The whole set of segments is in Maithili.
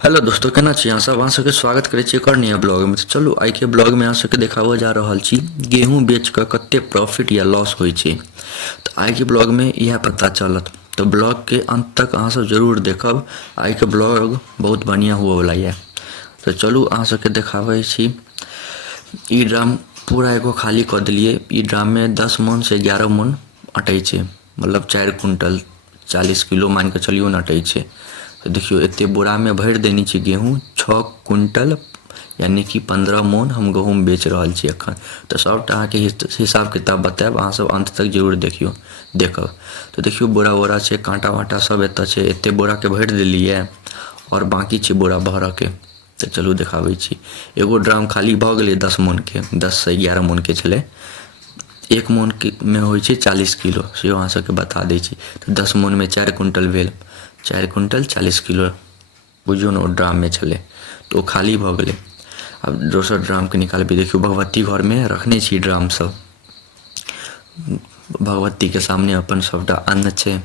हेलो दोस्तों, केना छी अहाँ सब? अहाँ सबके स्वागत करै छी एक और नया ब्लॉग में। तो चलू आइ के ब्लॉग में अहाँ सबके देखाबऽ जा रहल छी गेहूँ बेच कऽ कते प्रॉफिट या लॉस होइ छै। तो आइ के ब्लॉग में इएह पता चलत। तो ब्लॉग के अंत तक अहाँ सब जरूर देखब। आइ के ब्लॉग बहुत बढ़िया हुअ वाला ये। तो चलू अहाँ सबके देखाबै छी। ई ड्राम पूरा एगो खाली कऽ देलिए। ई ड्राम में 10 मन से 11 मन अटै छै, मतलब 4 क्विंटल 40 किलो मान के चलियो न अटै छै। तो देखियो एते बोरा में भर देने छी गेहूँ 6 क्विंटल, यानी कि 15 मन हम गहूँम बेच रहल छी एखन। तो सबटा अहाँके हिसाब किताब बतायब, अहाँ सब अंत तक जरूर देखियो देखब। तो देखियो बोरा बोरा छै, कांटा वाँटा सब एतऽ छै। एते बोरा के भर देलिए और बाकी छै बोरा भरऽ के। तो चलू देखाबै छी। एगो ड्राम खाली भऽ गेलै 10 मन के, 10 से 11 मन के छलै। 1 मन के में होइ छै 40 किलो, सेहो अहाँ सबके बता दै छी। तो 10 मन में 4 क्विंटल भेल, 4 क्विंटल 40 किलो बुझियो ने ओ ड्राम में छलै। तो ओ खाली भऽ गेलै। अब दोसर ड्राम के निकालबै। देखियो भगवती घर में रखने छी ड्राम सब। भगवती के सामने अपन सबटा अन्न छै।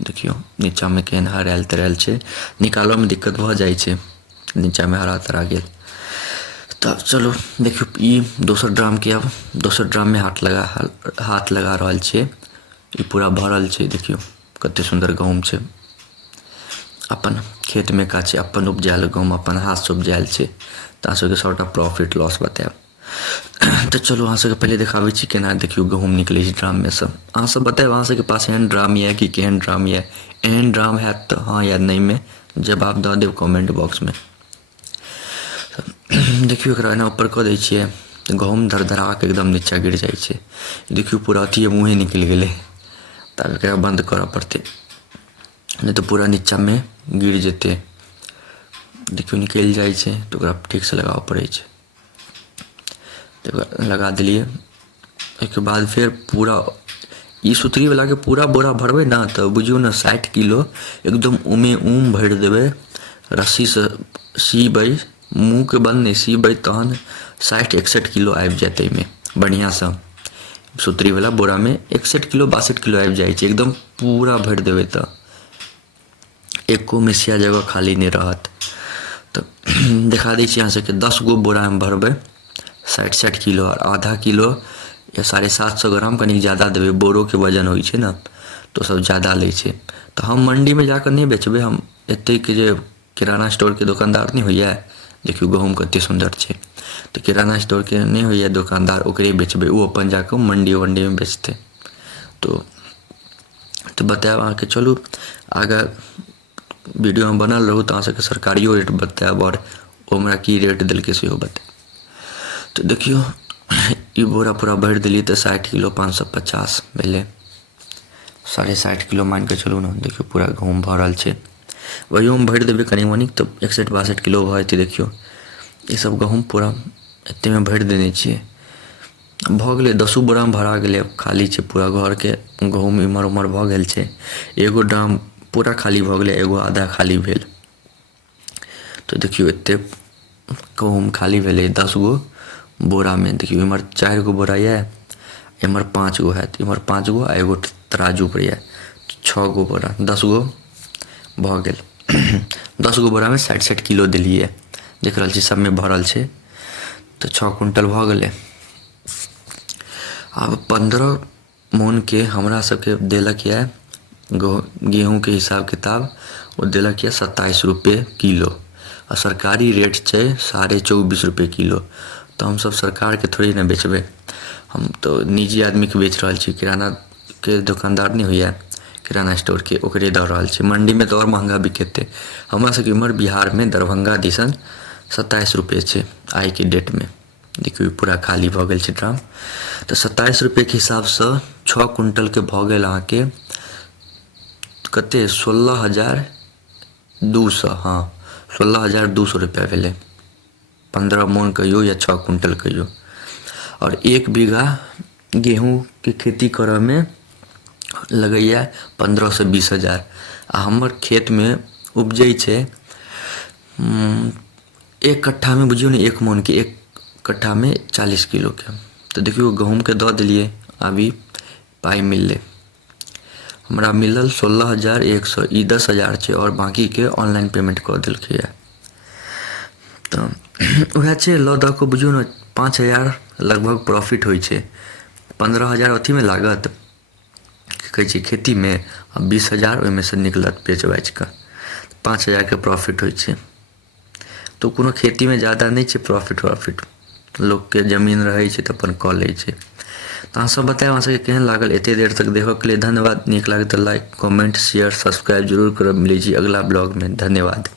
देखियो नीचा में केहन हरायल तरायल छै, निकालऽ में दिक्कत भऽ जाइ छै, नीचा में हरा तरा गेल। तब चलो देखियो ई दोसर ड्राम के, अब दोसर ड्राम में हाथ लगा रहल छियै। ई पूरा भरल छै, देखियो कते सुंदर गहूँम छै। अपन खेत में का छै, अपन उपजायल गहूँम अपन हाथ से उपजायल छै। तऽ अहाँ सबके सबटा प्रॉफिट लॉस बतायब। तो चलो अहाँ सबके पहले देखाबै छी केना देखियो गहूँम निकलै छै ड्राम में से। अहाँ सब बतायब अहाँ सबके पास एहन ड्राम ये कि केहन ड्राम ये। एहन ड्राम हैत तऽ हाँ या नहीं में जवाब दऽ देब कमेंट बॉक्स में। देखियो एकरा एना ऊपर कऽ दै छियै तऽ गहूँम धड़धड़ा के एकदम नीचा गिर जाइ छै। देखियो पूरा अथिये मुँहे निकलि गेलै। तब एकरा बंद करऽ पड़तै, नहीं तो पूरा नीचा में गिर जेतै। देखियो निकलि जाइ छै तो ओकरा ठीक से लगाबऽ पड़ै छै। तो लगा देलिए। एहिके बाद फिर पूरा ई सुतरी वाला के पूरा बोरा भरबै ना तो बुझियो ना 60 किलो एकदम उमे भर देबै। रस्सी से सीबै, मुँह के बंद नहीं सीबै तहन 60-61 किलो आबि जायत एहिमे बढ़िया से। सुतरी वाला बोरा में 61 किलो 62 किलो आबि जाइ छै। एकदम पूरा भर देबै तऽ एको मिसिया जगह खाली नहीं रहत। तो दिखा दै छी अहाँ सबके 10 गो बोरा में भरबै 60-60 किलो और आधा किलो या 750 ग्राम कनी ज़्यादा देबै। बोरो के वजन होइ छै ना तो सब ज़्यादा लै छै। तो हम मंडी में जाकर नहीं बेचबै, हम एतै के जे किराना स्टोर के दुकानदार नहीं होइए, देखियो गहूँम कते सुंदर छै। तो किराना स्टोर के नहीं होइए दुकानदार, ओकरे बेचबै। वो अपन जाकर मंडी वंडी में बेचतै। तो बतायब अहाँके। चलू आगे वीडियो में बनल रहू तो अहाँ सबके सरकारियो रेट बतायब और हमरा की रेट देलकै सेहो बतायब। तो देखियो ई बोरा पूरा भर देलिए तो 60 किलो 550 भेलै। 60.5 किलो मान के चलू ना। देखियो पूरा गहूँम भरल छै। वही में भर देबै कनी मनी तो 61-62 किलो भऽ जेतै। देखियो ई सब गहूँम पूरा एते में भर देने छियै। भऽ गेलै 10 बोरा में भरा गेलै। अब खाली छै पूरा घर के गहूँम इम्हर उम्हर भऽ गेल छै। एगो ड्राम पूरा खाली भऽ गेलै, एगो आधा खाली भेल। तो देखियो एते गहूँम खाली भेलै 10 गो बोरा में। देखियो इम्हर 4 गो बोरा ये, इम्हर 5 गो हैत, इम्हर 5 गो आ एगो तराजू पर ये। 6 गो बोरा 10 गो भऽ गेल। 10 गो बोरा में 60-60 किलो देलिए। देख रहल छी सब में भरल छै। तो 6 क्विंटल भऽ गेलै। अब 15 मन के हमरा सबके देलक ये गेहूँ के हिसाब किताब। वो देलक ये 27 रुपये किलो और सरकारी रेट छै 24.5 रुपये किलो। तो हम सब सरकार के थोड़ी ना बेचबै, हम तो निजी आदमी के बेच रहल छी। किराना के दुकानदार नहीं होइए किराना स्टोर के, ओकरे दऽ रहल छी। मंडी में तो और महंगा बिकेतै। हमरा सबके इम्हर बिहार में दरभंगा दिसन 27 रुपये छै आइ के डेट में। देखियो पूरा खाली भऽ गेल छै ड्राम। तो 27 रुपये के हिसाब से 6 क्विंटल के भऽ गेल अहाँके कते 16,200। हाँ 16,200 रुपया भेलै। 15 मन कहियो या 6 क्विंटल कहियो। और 1 बीघा गेहूँ के खेती करऽ में लगैया 15 से 20 हजार। आ हमर खेत में उपजै छै 1 कट्ठा में बुझियो ने 1 मन के 1 कट्ठा में 40 किलो के। तो देखियो गहूँम के दऽ देलिए, अभी पाई मिललै हमरा मिलल 16,100। ई 10,000 छै और बाकी के ऑनलाइन पेमेंट कऽ देलकै है। तऽ वएह छै लऽ दऽ कऽ बुझियौ ने 5,000 लगभग प्रॉफिट होइ छै। 15,000 अथीमे लागत की कहै छै खेतीमे, आ 20,000 ओहिमेसँ निकलत बेच बाचि कऽ, 5,000 के प्रॉफिट होइ छै। तऽ कोनो खेतीमे ज़्यादा नहि छै प्रॉफिट, लोकके जमीन रहै छै तऽ अपन कऽ लै छै। तऽ अहाँ सब बतायब अहाँ सबके केहन लागल एते देर तक देखऽके लिए। धन्यवाद। नीक लागे तऽ लाइक कमेंट शेयर सब्सक्राइब जरूर करब। मिलै छी अगला ब्लॉगमे। धन्यवाद।